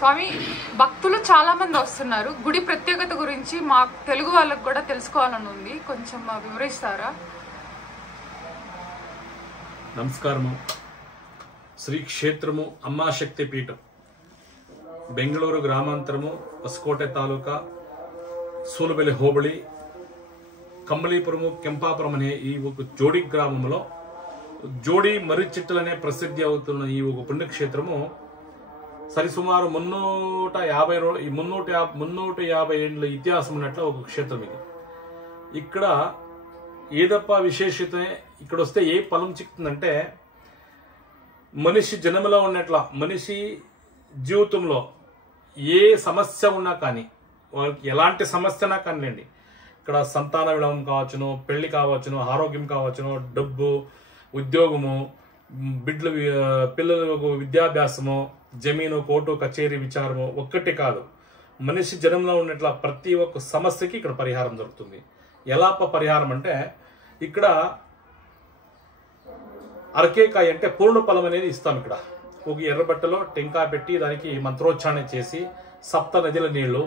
స్వామి భక్తులు చాలా మంది వస్తున్నారు. గుడి ప్రత్యేకత గురించి మా తెలుగు వాళ్ళకు కూడా తెలుసుకోవాలని ఉంది, కొంచెం వివరిస్తారా? నమస్కారము. శ్రీ క్షేత్రము అమ్మా శక్తి పీఠం, బెంగళూరు గ్రామాంతరము, ಹೊಸಕೋಟೆ తాలూకా, సూలబెల్లి హోబಳಿ, కంబళీపురము, కెంపాపురం అనే ఈ ఒక జోడి గ్రామంలో జోడి మర్రి చెట్టులనే ప్రసిద్ధి అవుతున్న ఈ ఒక పుణ్యక్షేత్రము సరిసుమారు 350 ఏళ్ళ ఇతిహాసం ఉన్నట్లు ఒక క్షేత్రం ఇది. ఇక్కడ ఏదప్ప విశేషత, ఇక్కడ వస్తే ఏ ఫలం చిక్తుందంటే, మనిషి జన్మలో ఉన్నట్ల మనిషి జీవితంలో ఏ సమస్య ఉన్నా కానీ, వాళ్ళకి ఎలాంటి సమస్యనా కానివ్వండి, ఇక్కడ సంతాన విడవం కావచ్చును, పెళ్లి కావచ్చును, ఆరోగ్యం కావచ్చును, డబ్బు, ఉద్యోగము, పిల్లలకు విద్యాభ్యాసము, జమీను, కోర్టు కచేరీ విచారము ఒక్కటి కాదు, మనిషి జన్మలో ఉన్నట్ల ప్రతి ఒక్క సమస్యకి ఇక్కడ పరిహారం దొరుకుతుంది. ఎలా పరిహారం అంటే, ఇక్కడ అరకేకాయ అంటే పూర్ణ ఫలం అనేది ఇస్తాం. ఇక్కడ ఒక ఎర్రబట్టలో టెంకాయ పెట్టి దానికి మంత్రోచ్చారణ చేసి సప్త నదుల నీళ్లు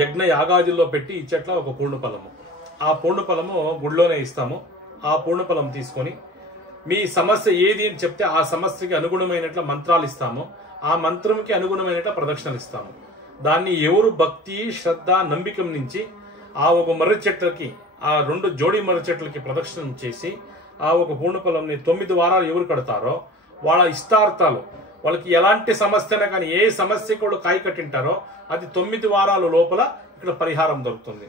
యజ్ఞ యాగాదుల్లో పెట్టి ఇచ్చట్ల ఒక పూర్ణ ఫలము. ఆ పూర్ణ ఫలము గుడిలోనే ఇస్తాము. ఆ పూర్ణ ఫలం తీసుకొని మీ సమస్య ఏది అని చెప్తే ఆ సమస్యకి అనుగుణమైనట్ల మంత్రాలు ఇస్తాము. ఆ మంత్రంకి అనుగుణమైనట్ల ప్రదక్షిణలు ఇస్తాము. దాన్ని ఎవరు భక్తి, శ్రద్ధ, నమ్మికం నుంచి ఆ ఒక మర్రి చెట్లకి, ఆ 2 జోడి మర్రి చెట్లకి ప్రదక్షిణం చేసి ఆ ఒక పూర్ణ ఫలంని 9 వారాలు ఎవరు కడతారో వాళ్ళ ఇష్టార్థాలు, వాళ్ళకి ఎలాంటి సమస్యనా కానీ ఏ సమస్యకి వాళ్ళు కాయ కట్టింటారో అది 9 వారాల లోపల ఇక్కడ పరిహారం దొరుకుతుంది.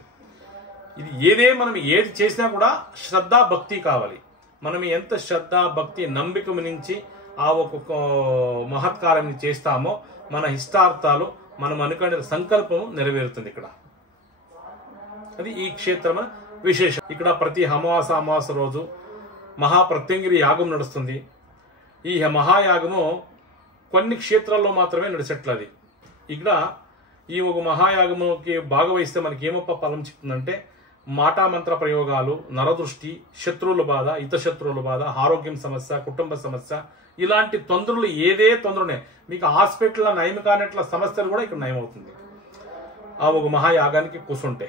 ఇది మనం ఏది చేసినా కూడా శ్రద్ధ, భక్తి కావాలి. మనం ఎంత శ్రద్ధ, భక్తి, నమ్మికం నుంచి ఆ ఒక మహత్కార్యం చేస్తామో మన ఇష్టార్థాలు, మనం అనుకునే సంకల్పం నెరవేరుతుంది. ఇక్కడ అది ఈ క్షేత్రం విశేషం. ఇక్కడ ప్రతి అమావాస రోజు మహాప్రత్యంగిరి యాగం నడుస్తుంది. ఈ మహాయాగము కొన్ని క్షేత్రాల్లో మాత్రమే నడిచేట్లది. ఇక్కడ ఈ ఒక మహాయాగముకి భాగవహిస్తే మనకి ఏమప్ప ఫలం చెప్తుందంటే, మాటామంత్ర ప్రయోగాలు, నరదృష్టి, శత్రువుల బాధ, శత్రువుల బాధ, ఆరోగ్యం సమస్య, కుటుంబ సమస్య, ఇలాంటి తొందరలు ఏదే తొందరనే మీకు హాస్పిటల్లో నయం కానట్ల సమస్యలు కూడా ఇక్కడ నయమవుతుంది ఆ ఒక మహాయాగానికి కూర్చుంటే.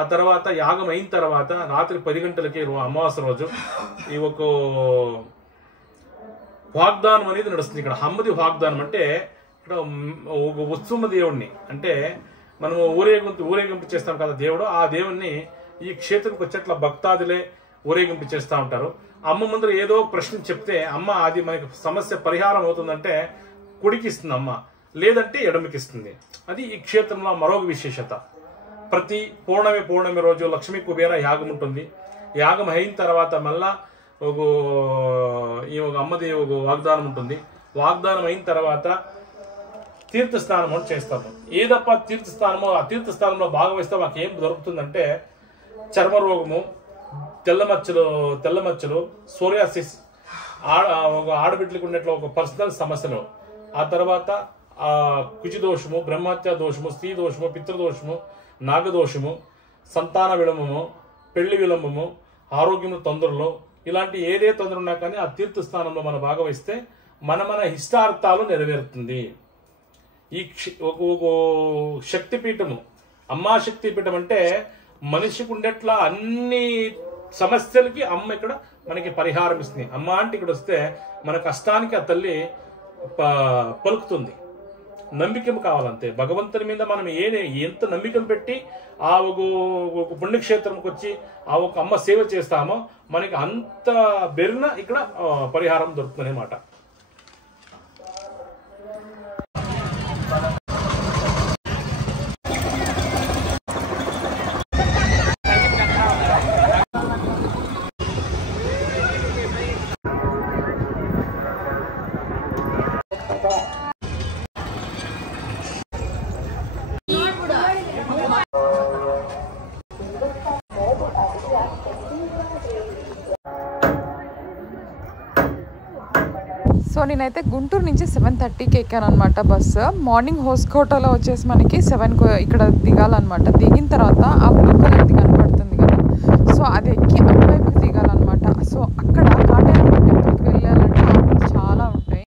ఆ తర్వాత యాగం అయిన తర్వాత రాత్రి 10 గంటలకి అమావాస్య రోజు ఈ ఒక వాగ్దానం అనేది నడుస్తుంది. ఇక్కడ హమ్మది వాగ్దానం అంటే, ఇక్కడ ఒక ఉత్సవ దేవుణ్ణి, అంటే మనము ఊరేగింపు చేస్తాం కదా దేవుడు, ఆ దేవుణ్ణి ఈ క్షేత్రంకి వచ్చేట్ల భక్తాదులే ఊరేగింపు చేస్తూ ఉంటారు. అమ్మ ముందర ఏదో ప్రశ్న చెప్తే అమ్మ అది మనకి సమస్య పరిహారం అవుతుందంటే కుడికి ఇస్తుంది అమ్మ, లేదంటే ఎడమికిస్తుంది. అది ఈ క్షేత్రంలో మరొక విశేషత. ప్రతి పౌర్ణమి రోజు లక్ష్మీ కుబేర యాగం ఉంటుంది. యాగం అయిన తర్వాత మళ్ళా ఈ అమ్మది ఒక వాగ్దానం ఉంటుంది. వాగ్దానం అయిన తర్వాత తీర్థస్నానం అని చేస్తాము. ఏదప్ప తీర్థస్నానమో, ఆ తీర్థస్నానంలో భాగవహిస్తే మాకు ఏం దొరుకుతుందంటే, చర్మ రోగము, తెల్లమచ్చలు, సోరియాసిస్, ఒక ఆడబిడ్డలకు ఉన్నట్లు ఒక పర్సనల్ సమస్యలు, ఆ తర్వాత ఆ కుచి దోషము, బ్రహ్మహత్య దోషము, స్త్రీ దోషము, పితృదోషము, నాగదోషము, సంతాన విలంబము, పెళ్లి విలంబము, ఆరోగ్యం తొందరలు, ఇలాంటి ఏదే తొందర ఉన్నా కానీ ఆ తీర్థస్థానంలో మనం భాగవహిస్తే మన ఇష్టార్థాలు నెరవేరుతుంది. ఈ ఒక శక్తిపీఠము, అమ్మా శక్తిపీఠం అంటే మనిషికి ఉండేట్లా అన్ని సమస్యలకి అమ్మ ఇక్కడ మనకి పరిహారం ఇస్తుంది. అమ్మ అంటే ఇక్కడ వస్తే మన కష్టానికి ఆ తల్లి పలుకుతుంది. నమ్మికం కావాలంతే. భగవంతుని మీద మనం ఎంత నమ్మికం పెట్టి ఆ ఒక పుణ్యక్షేత్రంకి వచ్చి ఆ ఒక అమ్మ సేవ చేస్తామో మనకి అంత బెరిన ఇక్కడ పరిహారం దొరుకుతుంది అన్నమాట. సో నేనైతే గుంటూరు నుంచి 7:30కి ఎక్కాను అనమాట బస్సు. మార్నింగ్ హోస్కోటలో వచ్చేసి మనకి 7 ఇక్కడ దిగాలన్నమాట. దిగిన తర్వాత ఆ బ్లూ కలర్ది కనపడుతుంది కదా, సో అది ఎక్కి అటువైపు